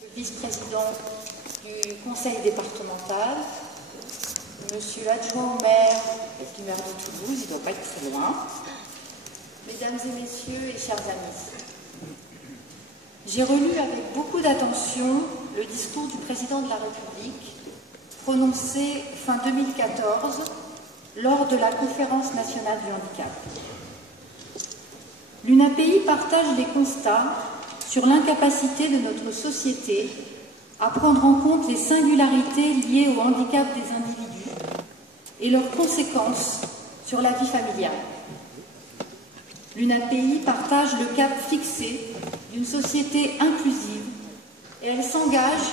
le vice-président du conseil départemental, monsieur l'adjoint au maire du maire de Toulouse, il ne doit pas être très loin, mesdames et messieurs et chers amis. J'ai relu avec beaucoup d'attention le discours du président de la République prononcé fin 2014 lors de la conférence nationale du handicap. L'UNAPI partage les constats sur l'incapacité de notre société à prendre en compte les singularités liées au handicap des individus et leurs conséquences sur la vie familiale. L'UNAPI partage le cap fixé d'une société inclusive et elle s'engage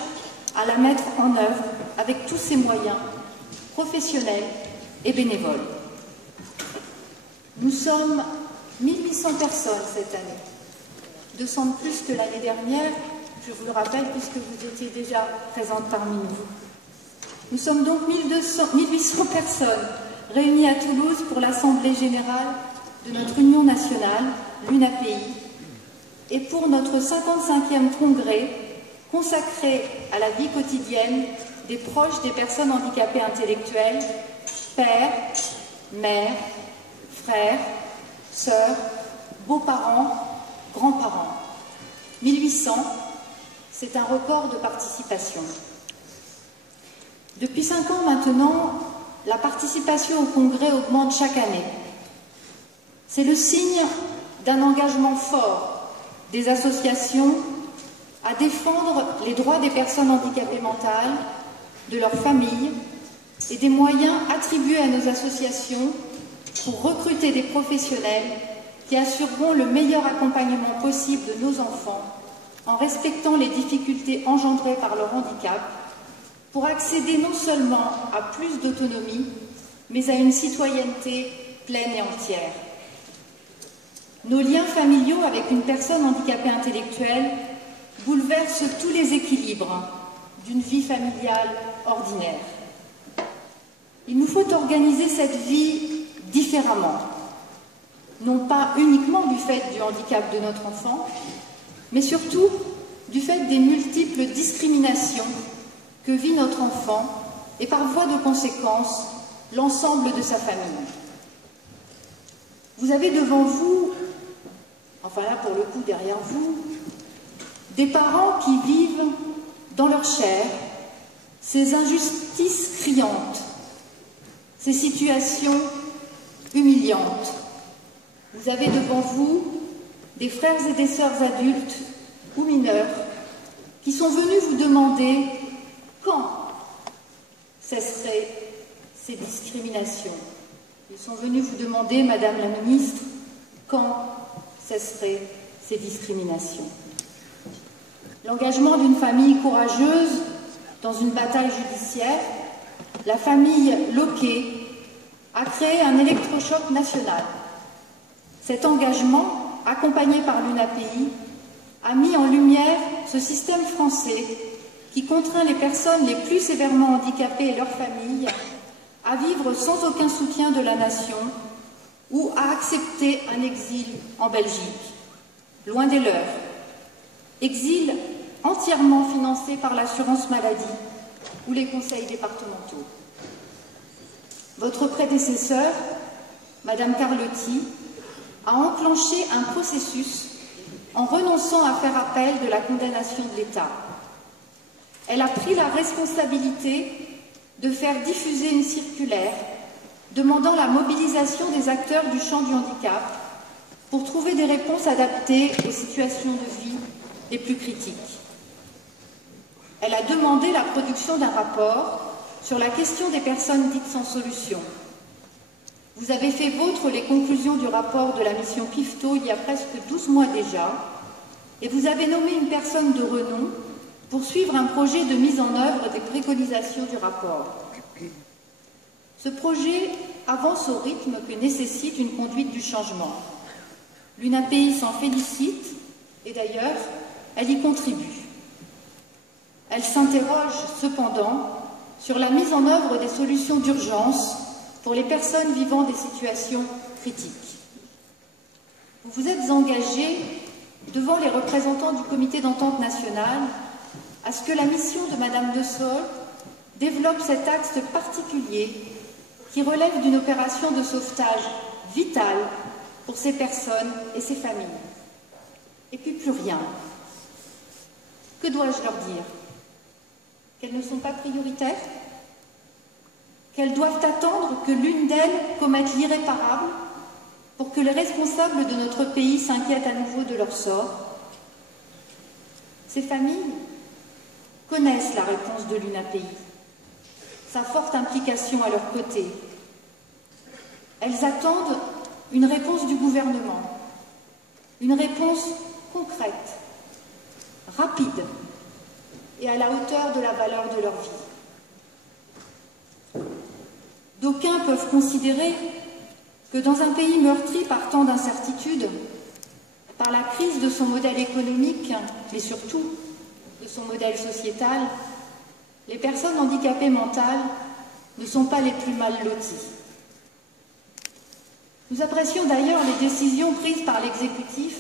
à la mettre en œuvre avec tous ses moyens, professionnels et bénévoles. Nous sommes 1800 personnes cette année, 200 de plus que l'année dernière, je vous le rappelle puisque vous étiez déjà présentes parmi nous. Nous sommes donc 1800 personnes réunies à Toulouse pour l'Assemblée générale de notre Union nationale, l'UNAPI, et pour notre 55e congrès consacré à la vie quotidienne des proches des personnes handicapées intellectuelles, pères, mères, frères, sœurs, beaux-parents, grands-parents. 1800, c'est un record de participation. Depuis 5 ans maintenant, la participation au congrès augmente chaque année. C'est le signe d'un engagement fort des associations à défendre les droits des personnes handicapées mentales, de leurs familles et des moyens attribués à nos associations pour recruter des professionnels qui assureront le meilleur accompagnement possible de nos enfants en respectant les difficultés engendrées par leur handicap pour accéder non seulement à plus d'autonomie, mais à une citoyenneté pleine et entière. Nos liens familiaux avec une personne handicapée intellectuelle bouleversent tous les équilibres d'une vie familiale ordinaire. Il nous faut organiser cette vie différemment, non pas uniquement du fait du handicap de notre enfant, mais surtout du fait des multiples discriminations que vit notre enfant et par voie de conséquence l'ensemble de sa famille. Vous avez devant vous, enfin là pour le coup derrière vous, des parents qui vivent dans leur chair ces injustices criantes, ces situations humiliantes. Vous avez devant vous des frères et des sœurs adultes ou mineurs qui sont venus vous demander quand cesseraient ces discriminations. Ils sont venus vous demander, Madame la Ministre, quand cesseraient ces discriminations. L'engagement d'une famille courageuse dans une bataille judiciaire, la famille Loquet a créé un électrochoc national. Cet engagement, accompagné par l'UNAPI, a mis en lumière ce système français qui contraint les personnes les plus sévèrement handicapées et leurs familles à vivre sans aucun soutien de la nation ou à accepter un exil en Belgique, loin des leurs. Exil entièrement financé par l'assurance maladie ou les conseils départementaux. Votre prédécesseur, Madame Carlotti, a enclenché un processus en renonçant à faire appel de la condamnation de l'État. Elle a pris la responsabilité de faire diffuser une circulaire demandant la mobilisation des acteurs du champ du handicap pour trouver des réponses adaptées aux situations de vie les plus critiques. Elle a demandé la production d'un rapport sur la question des personnes dites sans solution. Vous avez fait vôtre les conclusions du rapport de la mission Pifto il y a presque 12 mois déjà, et vous avez nommé une personne de renom pour suivre un projet de mise en œuvre des préconisations du rapport. Ce projet avance au rythme que nécessite une conduite du changement. L'UNAPI s'en félicite et d'ailleurs, elle y contribue. Elle s'interroge cependant sur la mise en œuvre des solutions d'urgence pour les personnes vivant des situations critiques. Vous vous êtes engagé devant les représentants du Comité d'entente nationale à ce que la mission de Madame de Saulle développe cet axe particulier qui relève d'une opération de sauvetage vitale pour ces personnes et ces familles. Et puis plus rien. Que dois-je leur dire? Qu'elles ne sont pas prioritaires? Qu'elles doivent attendre que l'une d'elles commette l'irréparable pour que les responsables de notre pays s'inquiètent à nouveau de leur sort? Ces familles connaissent la réponse de l'UNAPI, sa forte implication à leur côté. Elles attendent une réponse du gouvernement, une réponse concrète, rapide et à la hauteur de la valeur de leur vie. D'aucuns peuvent considérer que dans un pays meurtri par tant d'incertitudes, par la crise de son modèle économique, mais surtout de son modèle sociétal, les personnes handicapées mentales ne sont pas les plus mal loties. Nous apprécions d'ailleurs les décisions prises par l'exécutif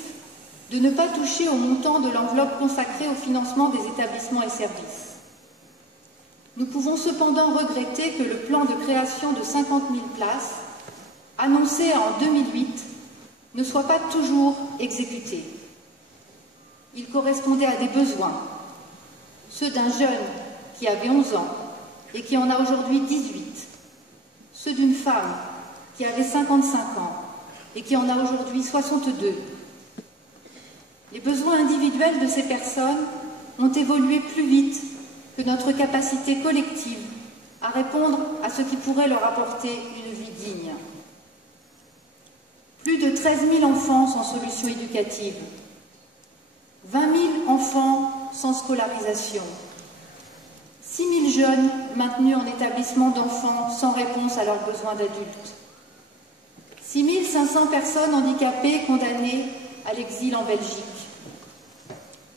de ne pas toucher au montant de l'enveloppe consacrée au financement des établissements et services. Nous pouvons cependant regretter que le plan de création de 50 000 places, annoncé en 2008, ne soit pas toujours exécuté. Il correspondait à des besoins, ceux d'un jeune qui avait 11 ans et qui en a aujourd'hui 18, ceux d'une femme qui avait 55 ans et qui en a aujourd'hui 62. Les besoins individuels de ces personnes ont évolué plus vite que notre capacité collective à répondre à ce qui pourrait leur apporter une vie digne. Plus de 13 000 enfants sans solution éducative, 20 000 enfants sans scolarisation, 6 000 jeunes maintenus en établissement d'enfants sans réponse à leurs besoins d'adultes, 6 500 personnes handicapées condamnées à l'exil en Belgique,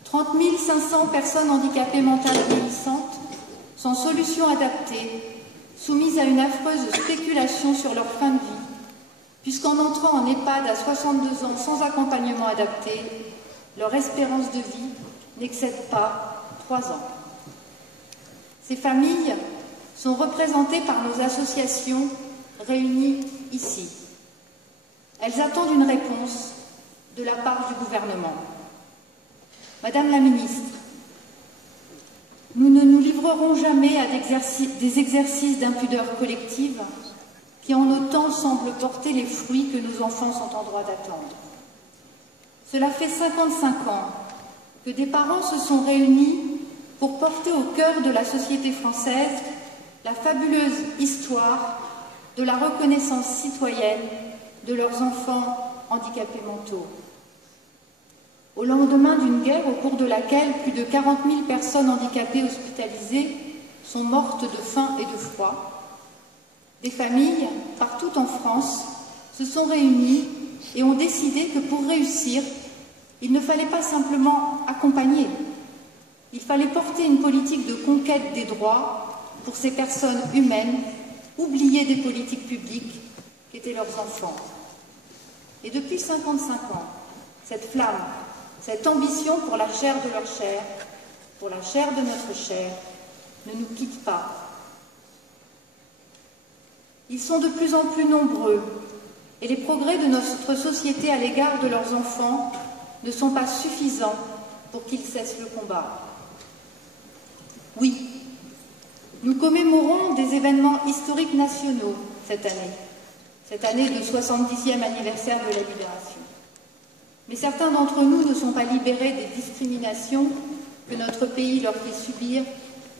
30 500 personnes handicapées mentales vieillissantes sans solution adaptée, soumises à une affreuse spéculation sur leur fin de vie, puisqu'en entrant en EHPAD à 62 ans sans accompagnement adapté, leur espérance de vie n'excède pas 3 ans. Ces familles sont représentées par nos associations réunies ici. Elles attendent une réponse de la part du gouvernement. Madame la ministre, nous ne nous livrerons jamais à des exercices d'impudeur collective qui en autant semblent porter les fruits que nos enfants sont en droit d'attendre. Cela fait 55 ans que des parents se sont réunis pour porter au cœur de la société française la fabuleuse histoire de la reconnaissance citoyenne de leurs enfants handicapés mentaux. Au lendemain d'une guerre au cours de laquelle plus de 40 000 personnes handicapées hospitalisées sont mortes de faim et de froid, des familles, partout en France, se sont réunies et ont décidé que pour réussir, il ne fallait pas simplement accompagner, il fallait porter une politique de conquête des droits pour ces personnes humaines, oubliées des politiques publiques qu'étaient leurs enfants. Et depuis 55 ans, cette flamme, cette ambition pour la chair de leur chair, pour la chair de notre chair, ne nous quitte pas. Ils sont de plus en plus nombreux et les progrès de notre société à l'égard de leurs enfants ne sont pas suffisants pour qu'ils cessent le combat. Oui, nous commémorons des événements historiques nationaux cette année de 70e anniversaire de la Libération. Mais certains d'entre nous ne sont pas libérés des discriminations que notre pays leur fait subir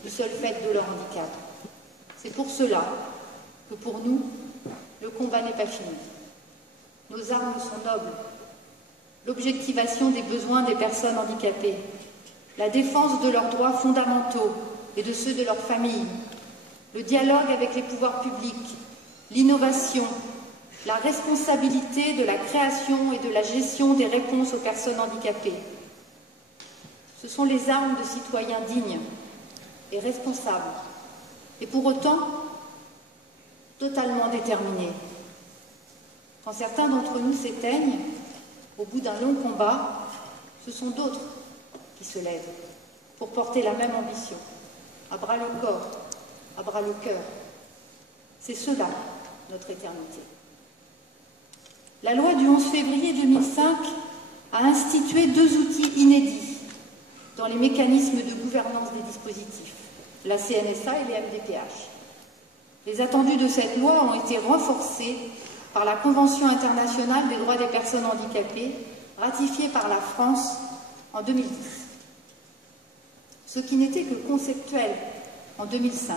du seul fait de leur handicap. C'est pour cela que pour nous, le combat n'est pas fini. Nos armes sont nobles. L'objectivation des besoins des personnes handicapées, la défense de leurs droits fondamentaux et de ceux de leurs familles, le dialogue avec les pouvoirs publics, l'innovation, la responsabilité de la création et de la gestion des réponses aux personnes handicapées. Ce sont les armes de citoyens dignes et responsables, et pour autant totalement déterminés. Quand certains d'entre nous s'éteignent, au bout d'un long combat, ce sont d'autres qui se lèvent. pour porter la même ambition, à bras le corps, à bras le cœur. C'est cela, notre éternité. La loi du 11 février 2005 a institué 2 outils inédits dans les mécanismes de gouvernance des dispositifs, la CNSA et les MDPH. Les attendus de cette loi ont été renforcés par la Convention internationale des droits des personnes handicapées, ratifiée par la France en 2010. Ce qui n'était que conceptuel en 2005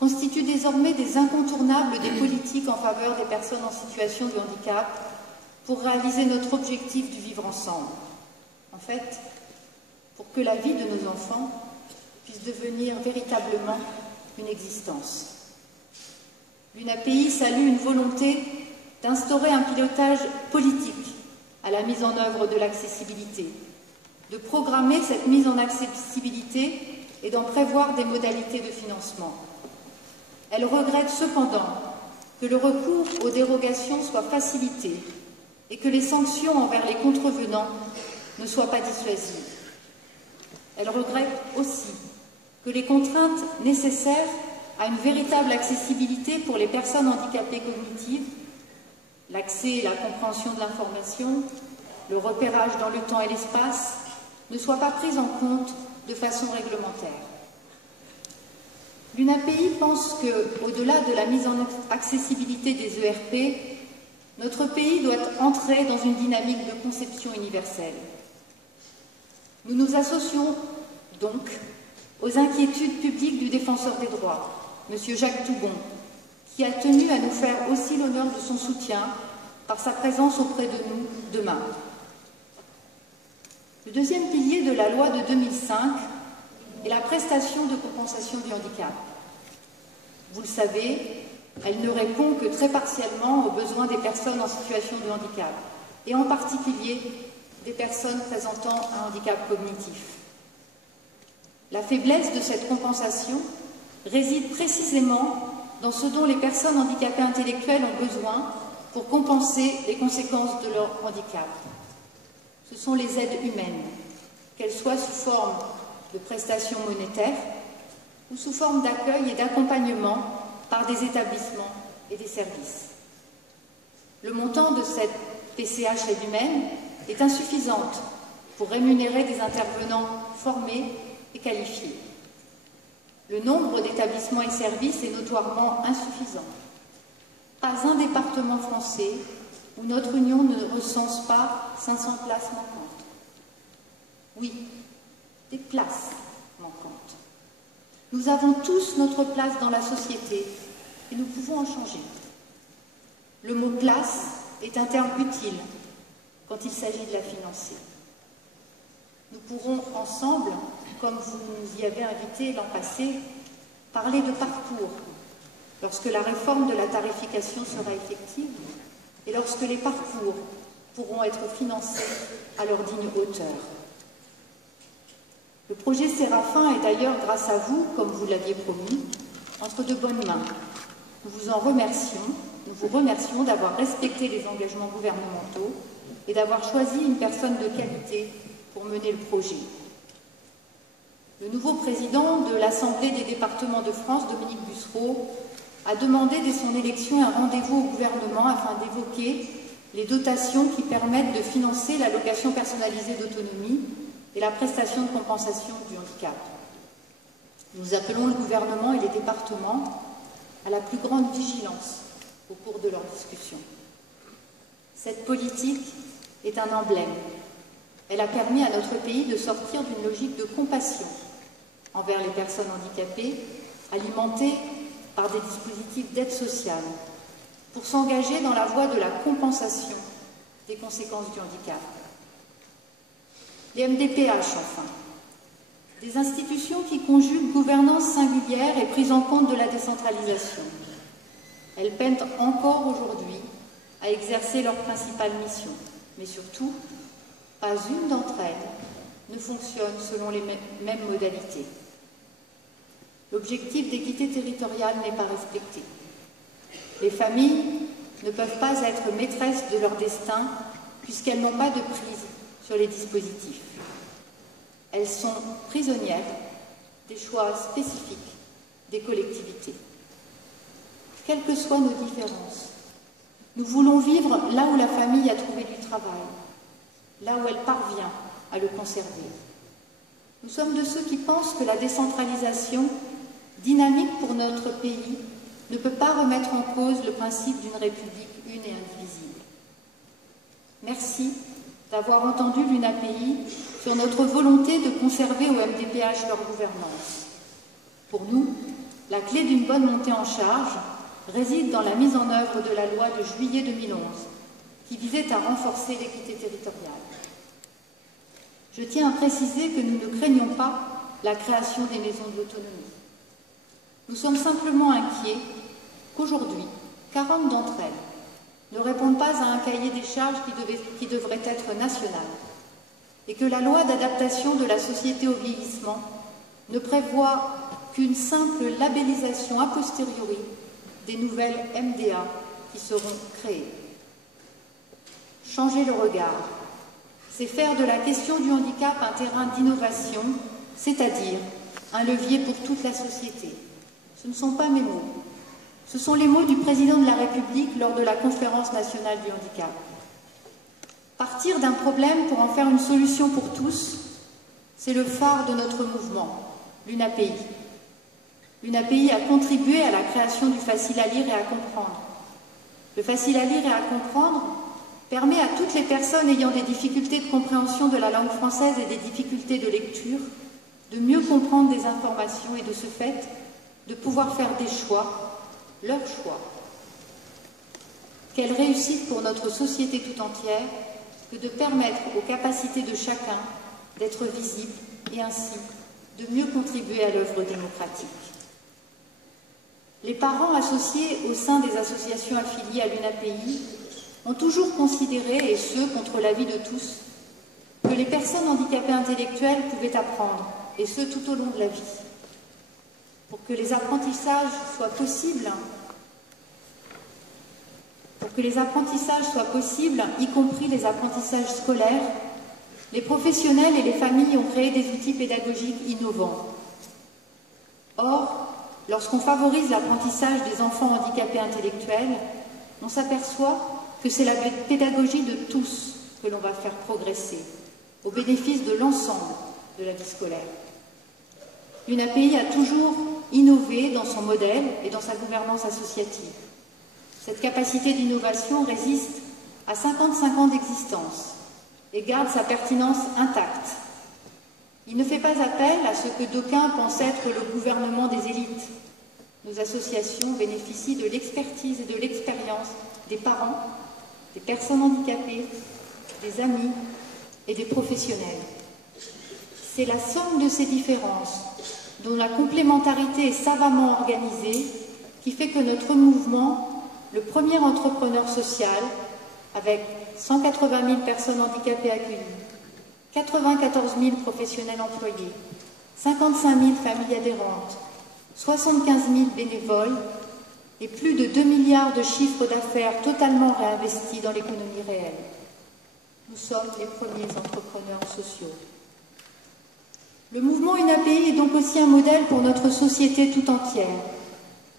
constitue désormais des incontournables des politiques en faveur des personnes en situation de handicap pour réaliser notre objectif du vivre ensemble. En fait, pour que la vie de nos enfants puisse devenir véritablement une existence. L'UNAPI salue une volonté d'instaurer un pilotage politique à la mise en œuvre de l'accessibilité, de programmer cette mise en accessibilité et d'en prévoir des modalités de financement. Elle regrette cependant que le recours aux dérogations soit facilité et que les sanctions envers les contrevenants ne soient pas dissuasives. Elle regrette aussi que les contraintes nécessaires à une véritable accessibilité pour les personnes handicapées cognitives, l'accès et la compréhension de l'information, le repérage dans le temps et l'espace, ne soient pas prises en compte de façon réglementaire. L'UNAPI pense qu'au-delà de la mise en accessibilité des ERP, notre pays doit entrer dans une dynamique de conception universelle. Nous nous associons donc aux inquiétudes publiques du défenseur des droits, M. Jacques Toubon, qui a tenu à nous faire aussi l'honneur de son soutien par sa présence auprès de nous demain. Le deuxième pilier de la loi de 2005 est la prestation de compensation du handicap. Vous le savez, elle ne répond que très partiellement aux besoins des personnes en situation de handicap, et en particulier des personnes présentant un handicap cognitif. La faiblesse de cette compensation réside précisément dans ce dont les personnes handicapées intellectuelles ont besoin pour compenser les conséquences de leur handicap. Ce sont les aides humaines, qu'elles soient sous forme de prestations monétaires ou sous forme d'accueil et d'accompagnement par des établissements et des services. Le montant de cette PCH aide humaine est insuffisante pour rémunérer des intervenants formés et qualifiés. Le nombre d'établissements et services est notoirement insuffisant. Pas un département français où notre Union ne recense pas 500 places manquantes. Oui, des places manquantes. Nous avons tous notre place dans la société et nous pouvons en changer. Le mot « place » est un terme utile quand il s'agit de la financer. Nous pourrons ensemble, comme vous nous y avez invités l'an passé, parler de parcours lorsque la réforme de la tarification sera effective et lorsque les parcours pourront être financés à leur digne hauteur. Le projet Séraphin est d'ailleurs, grâce à vous, comme vous l'aviez promis, entre de bonnes mains. Nous vous remercions d'avoir respecté les engagements gouvernementaux et d'avoir choisi une personne de qualité pour mener le projet. Le nouveau président de l'Assemblée des départements de France, Dominique Bussereau, a demandé dès son élection un rendez-vous au gouvernement afin d'évoquer les dotations qui permettent de financer l'allocation personnalisée d'autonomie et la prestation de compensation du handicap. Nous appelons le gouvernement et les départements à la plus grande vigilance au cours de leurs discussions. Cette politique est un emblème. Elle a permis à notre pays de sortir d'une logique de compassion envers les personnes handicapées, alimentée par des dispositifs d'aide sociale, pour s'engager dans la voie de la compensation des conséquences du handicap. Les MDPH, enfin, des institutions qui conjuguent gouvernance singulière et prise en compte de la décentralisation. Elles peinent encore aujourd'hui à exercer leur principale mission, mais surtout, pas une d'entre elles ne fonctionne selon les mêmes modalités. L'objectif d'équité territoriale n'est pas respecté. Les familles ne peuvent pas être maîtresses de leur destin puisqu'elles n'ont pas de prise sur les dispositifs. Elles sont prisonnières des choix spécifiques des collectivités. Quelles que soient nos différences, nous voulons vivre là où la famille a trouvé du travail, là où elle parvient à le conserver. Nous sommes de ceux qui pensent que la décentralisation, dynamique pour notre pays, ne peut pas remettre en cause le principe d'une République une et indivisible. Merci d'avoir entendu l'UNAPI sur notre volonté de conserver au MDPH leur gouvernance. Pour nous, la clé d'une bonne montée en charge réside dans la mise en œuvre de la loi de juillet 2011, qui visait à renforcer l'équité territoriale. Je tiens à préciser que nous ne craignons pas la création des maisons de l'autonomie. Nous sommes simplement inquiets qu'aujourd'hui, 40 d'entre elles ne répondent pas à un cahier des charges qui devrait être national et que la loi d'adaptation de la société au vieillissement ne prévoit qu'une simple labellisation a posteriori des nouvelles MDA qui seront créées. Changer le regard, c'est faire de la question du handicap un terrain d'innovation, c'est-à-dire un levier pour toute la société. Ce ne sont pas mes mots, ce sont les mots du président de la République lors de la conférence nationale du handicap. Partir d'un problème pour en faire une solution pour tous, c'est le phare de notre mouvement, l'UNAPI. L'UNAPI a contribué à la création du facile à lire et à comprendre. Le facile à lire et à comprendre permet à toutes les personnes ayant des difficultés de compréhension de la langue française et des difficultés de lecture de mieux comprendre des informations et de ce fait de pouvoir faire des choix, leurs choix. Quelle réussite pour notre société tout entière que de permettre aux capacités de chacun d'être visibles et ainsi de mieux contribuer à l'œuvre démocratique. Les parents associés au sein des associations affiliées à l'UNAPI ont toujours considéré, et ce contre l'avis de tous, que les personnes handicapées intellectuelles pouvaient apprendre, et ce tout au long de la vie. Pour que les apprentissages soient possibles, y compris les apprentissages scolaires, les professionnels et les familles ont créé des outils pédagogiques innovants. Or, lorsqu'on favorise l'apprentissage des enfants handicapés intellectuels, on s'aperçoit que c'est la pédagogie de tous que l'on va faire progresser, au bénéfice de l'ensemble de la vie scolaire. L'UNAPI a toujours innové dans son modèle et dans sa gouvernance associative. Cette capacité d'innovation résiste à 55 ans d'existence et garde sa pertinence intacte. Il ne fait pas appel à ce que d'aucuns pensent être le gouvernement des élites. Nos associations bénéficient de l'expertise et de l'expérience des parents, des personnes handicapées, des amis et des professionnels. C'est la somme de ces différences, dont la complémentarité est savamment organisée, qui fait que notre mouvement, le premier entrepreneur social, avec 180 000 personnes handicapées accueillies, 94 000 professionnels employés, 55 000 familles adhérentes, 75 000 bénévoles et plus de 2 milliards de chiffres d'affaires totalement réinvestis dans l'économie réelle. Nous sommes les premiers entrepreneurs sociaux. Le mouvement UNAPI est donc aussi un modèle pour notre société tout entière,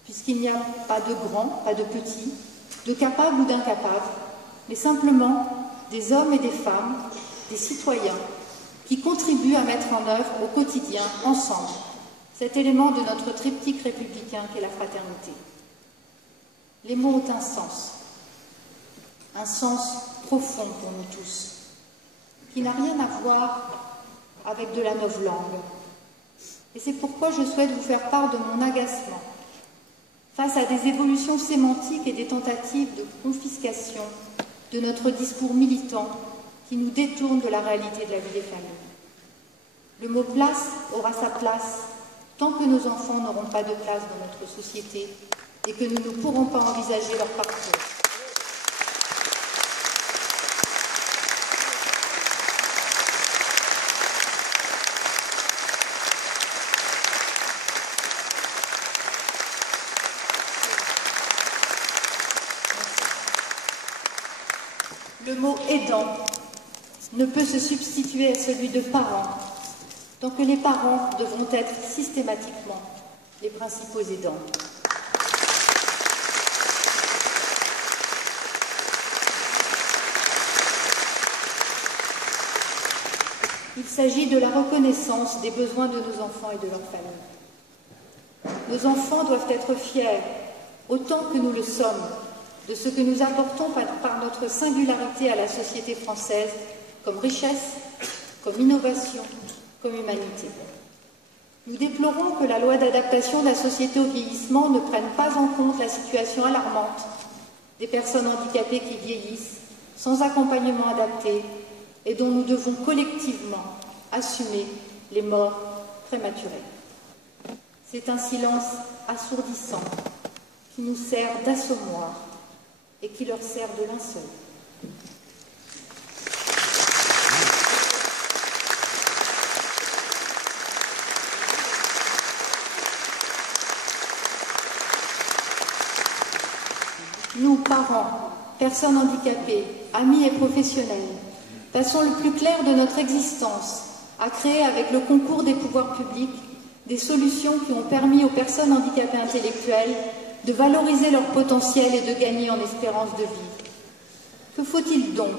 puisqu'il n'y a pas de grands, pas de petits, de capables ou d'incapables, mais simplement des hommes et des femmes, des citoyens, qui contribuent à mettre en œuvre au quotidien, ensemble, cet élément de notre triptyque républicain qu'est la fraternité. Les mots ont un sens profond pour nous tous, qui n'a rien à voir avec de la novlangue. Et c'est pourquoi je souhaite vous faire part de mon agacement face à des évolutions sémantiques et des tentatives de confiscation de notre discours militant qui nous détournent de la réalité de la vie des familles. Le mot « place » aura sa place tant que nos enfants n'auront pas de place dans notre société et que nous ne pourrons pas envisager leur parcours. Le mot « aidant » ne peut se substituer à celui de « parent », tant que les parents devront être systématiquement les principaux aidants. Il s'agit de la reconnaissance des besoins de nos enfants et de leurs familles. Nos enfants doivent être fiers, autant que nous le sommes, de ce que nous apportons par notre singularité à la société française, comme richesse, comme innovation, comme humanité. Nous déplorons que la loi d'adaptation de la société au vieillissement ne prenne pas en compte la situation alarmante des personnes handicapées qui vieillissent, sans accompagnement adapté, et dont nous devons collectivement assumer les morts prématurées. C'est un silence assourdissant qui nous sert d'assommoir et qui leur sert de linceul. Nous, parents, personnes handicapées, amis et professionnels, passons le plus clair de notre existence à créer avec le concours des pouvoirs publics des solutions qui ont permis aux personnes handicapées intellectuelles de valoriser leur potentiel et de gagner en espérance de vie. Que faut-il donc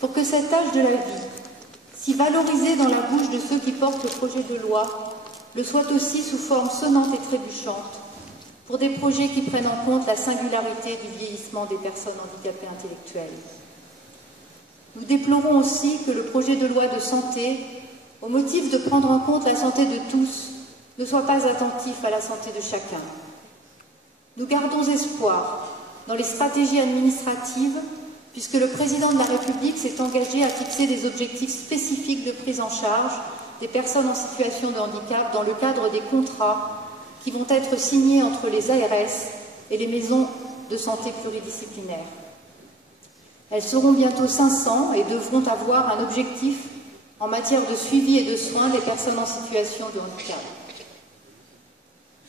pour que cet âge de la vie, si valorisé dans la bouche de ceux qui portent le projet de loi, le soit aussi sous forme sonnante et trébuchante, pour des projets qui prennent en compte la singularité du vieillissement des personnes handicapées intellectuelles. Nous déplorons aussi que le projet de loi de santé, au motif de prendre en compte la santé de tous, ne soit pas attentif à la santé de chacun. Nous gardons espoir dans les stratégies administratives, puisque le président de la République s'est engagé à fixer des objectifs spécifiques de prise en charge des personnes en situation de handicap dans le cadre des contrats qui vont être signés entre les ARS et les maisons de santé pluridisciplinaires. Elles seront bientôt 500 et devront avoir un objectif en matière de suivi et de soins des personnes en situation de handicap.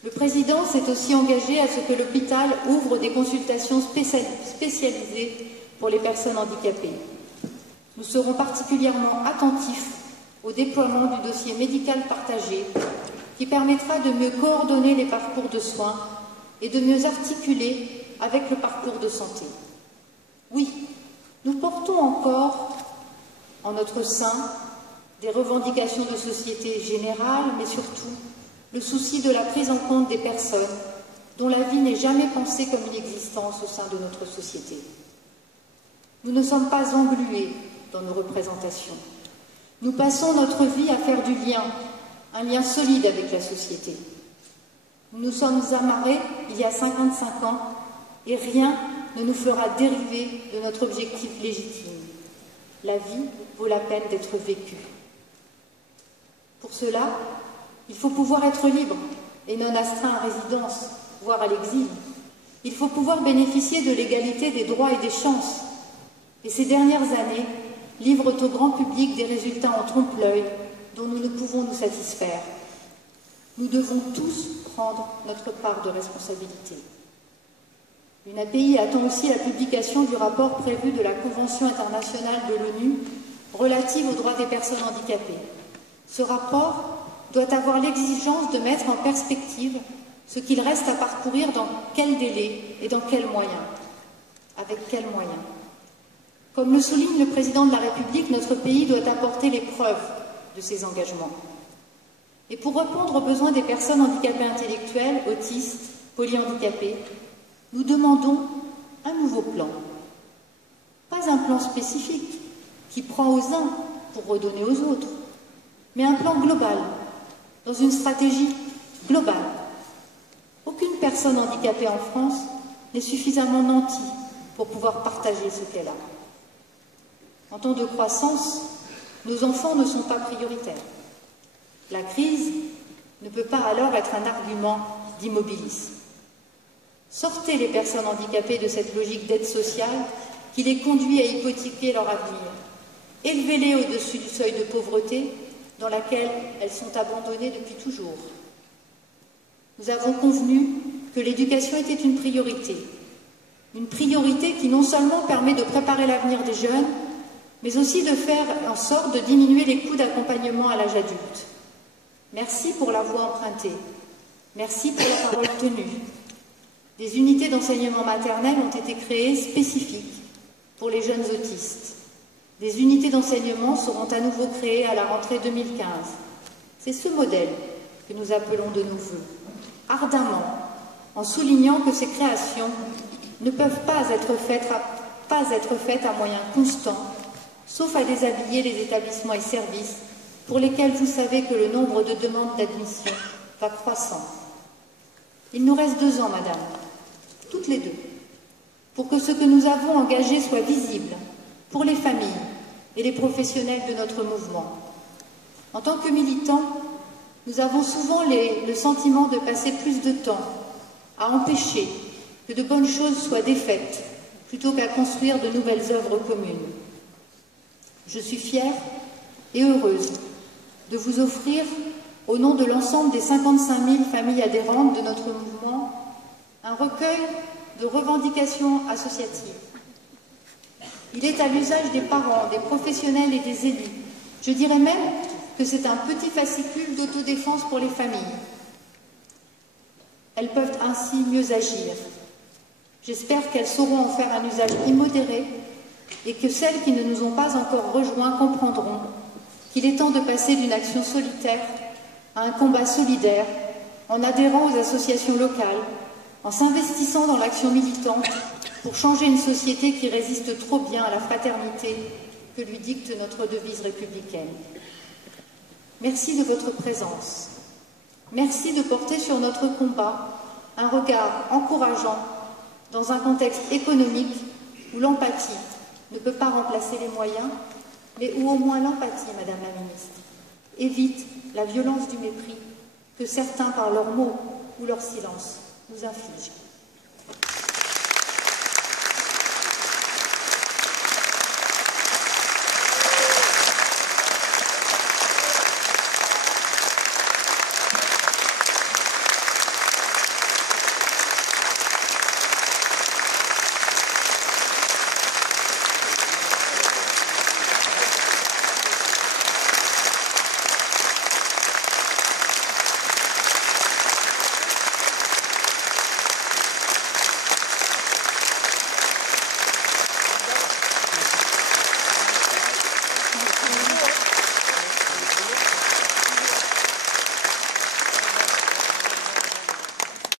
Le président s'est aussi engagé à ce que l'hôpital ouvre des consultations spécialisées pour les personnes handicapées. Nous serons particulièrement attentifs au déploiement du dossier médical partagé qui permettra de mieux coordonner les parcours de soins et de mieux articuler avec le parcours de santé. Oui, nous portons encore en notre sein des revendications de société générale, mais surtout le souci de la prise en compte des personnes dont la vie n'est jamais pensée comme une existence au sein de notre société. Nous ne sommes pas englués dans nos représentations. Nous passons notre vie à faire du lien, un lien solide avec la société. Nous nous sommes amarrés il y a 55 ans et rien ne nous fera dériver de notre objectif légitime. La vie vaut la peine d'être vécue. Pour cela, il faut pouvoir être libre et non astreint à résidence, voire à l'exil. Il faut pouvoir bénéficier de l'égalité des droits et des chances. Et ces dernières années livrent au grand public des résultats en trompe-l'œil dont nous ne pouvons nous satisfaire. Nous devons tous prendre notre part de responsabilité. L'UNAPI attend aussi la publication du rapport prévu de la Convention internationale de l'ONU relative aux droits des personnes handicapées. Ce rapport doit avoir l'exigence de mettre en perspective ce qu'il reste à parcourir, dans quel délai et dans quels moyens. Avec quels moyens? Comme le souligne le président de la République, notre pays doit apporter les preuves de ses engagements. Et pour répondre aux besoins des personnes handicapées intellectuelles, autistes, polyhandicapées, nous demandons un nouveau plan. Pas un plan spécifique qui prend aux uns pour redonner aux autres, mais un plan global, dans une stratégie globale. Aucune personne handicapée en France n'est suffisamment nantie pour pouvoir partager ce qu'elle a. En temps de croissance, nos enfants ne sont pas prioritaires. La crise ne peut pas alors être un argument d'immobilisme. Sortez les personnes handicapées de cette logique d'aide sociale qui les conduit à hypothéquer leur avenir. Élevez-les au-dessus du seuil de pauvreté dans laquelle elles sont abandonnées depuis toujours. Nous avons convenu que l'éducation était une priorité qui non seulement permet de préparer l'avenir des jeunes, mais aussi de faire en sorte de diminuer les coûts d'accompagnement à l'âge adulte. Merci pour la voie empruntée. Merci pour la parole tenue. Des unités d'enseignement maternel ont été créées spécifiques pour les jeunes autistes. Des unités d'enseignement seront à nouveau créées à la rentrée 2015. C'est ce modèle que nous appelons de nos vœux, ardemment, en soulignant que ces créations ne peuvent pas être faites à moyens constants, sauf à déshabiller les établissements et services pour lesquels vous savez que le nombre de demandes d'admission va croissant. Il nous reste 2 ans, madame, toutes les deux, pour que ce que nous avons engagé soit visible pour les familles et les professionnels de notre mouvement. En tant que militants, nous avons souvent le sentiment de passer plus de temps à empêcher que de bonnes choses soient défaites plutôt qu'à construire de nouvelles œuvres communes. Je suis fière et heureuse de vous offrir, au nom de l'ensemble des 55 000 familles adhérentes de notre mouvement, un recueil de revendications associatives. Il est à l'usage des parents, des professionnels et des élus. Je dirais même que c'est un petit fascicule d'autodéfense pour les familles. Elles peuvent ainsi mieux agir. J'espère qu'elles sauront en faire un usage immodéré et que celles qui ne nous ont pas encore rejoints comprendront qu'il est temps de passer d'une action solitaire à un combat solidaire en adhérant aux associations locales, en s'investissant dans l'action militante pour changer une société qui résiste trop bien à la fraternité que lui dicte notre devise républicaine. Merci de votre présence. Merci de porter sur notre combat un regard encourageant dans un contexte économique où l'empathie ne peut pas remplacer les moyens, mais où au moins l'empathie, Madame la Ministre, évite la violence du mépris que certains, par leurs mots ou leur silence, nous infligent.